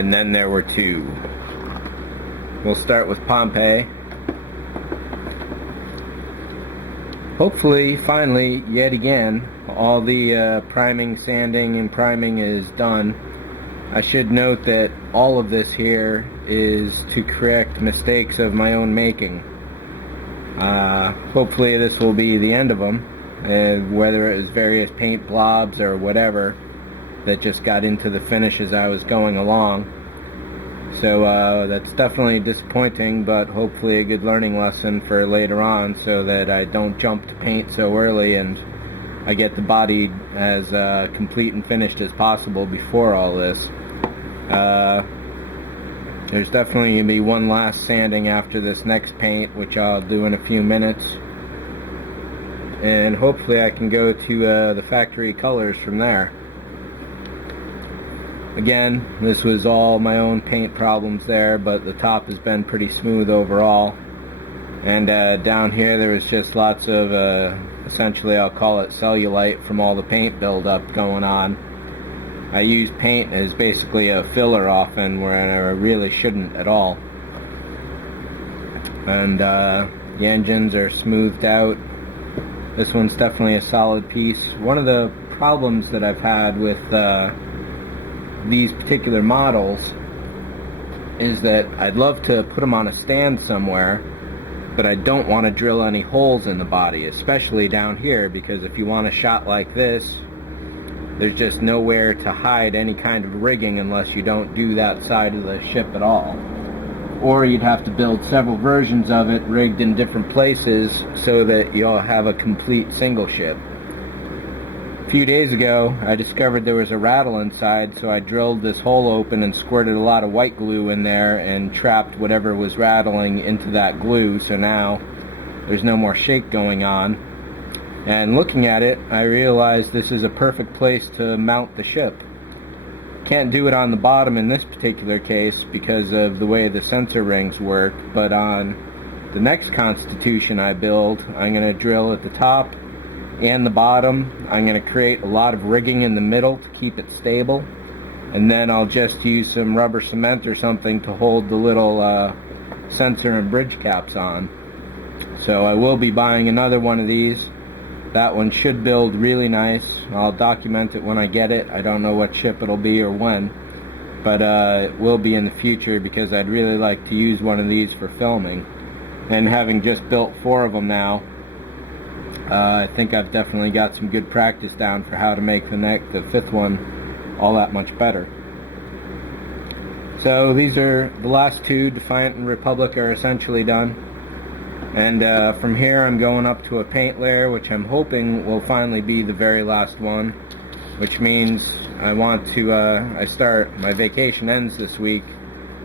and then there were two. We'll start with Pompeii. Hopefully, finally, yet again, all the priming, sanding, and priming is done. I should note that all of this here is to correct mistakes of my own making. Hopefully this will be the end of them, whether it was various paint blobs or whatever that just got into the finish as I was going along. So that's definitely disappointing, but hopefully a good learning lesson for later on, so that I don't jump to paint so early and I get the body as complete and finished as possible before all this. There's definitely going to be one last sanding after this next paint, which I'll do in a few minutes, and hopefully I can go to the factory colors from there. Again, this was all my own paint problems there, but the top has been pretty smooth overall. And down here there was just lots of, essentially I'll call it cellulite from all the paint buildup going on. I use paint as basically a filler often, where I really shouldn't at all. And the engines are smoothed out. This one's definitely a solid piece. One of the problems that I've had with these particular models is that I'd love to put them on a stand somewhere, but I don't want to drill any holes in the body, especially down here, because if you want a shot like this, there's just nowhere to hide any kind of rigging unless you don't do that side of the ship at all. Or you'd have to build several versions of it rigged in different places so that you'll have a complete single ship. A few days ago, I discovered there was a rattle inside, so I drilled this hole open and squirted a lot of white glue in there and trapped whatever was rattling into that glue, so now there's no more shake going on. And looking at it, I realized this is a perfect place to mount the ship. Can't do it on the bottom in this particular case because of the way the sensor rings work, but on the next Constitution I build, I'm going to drill at the top and the bottom. I'm going to create a lot of rigging in the middle to keep it stable, and then I'll just use some rubber cement or something to hold the little sensor and bridge caps on. So I will be buying another one of these. That one should build really nice. I'll document it when I get it. I don't know what ship it'll be or when, but it will be in the future, because I'd really like to use one of these for filming. And having just built 4 of them now, I think I've definitely got some good practice down for how to make the 5th one all that much better. So these are the last 2. Defiant and Republic are essentially done. And from here I'm going up to a paint layer, which I'm hoping will finally be the very last one, which means I want to, my vacation ends this week,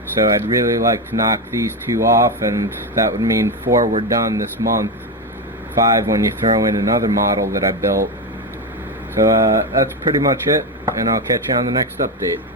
so I'd really like to knock these 2 off, and that would mean 4 were done this month, 5 when you throw in another model that I built. So that's pretty much it, and I'll catch you on the next update.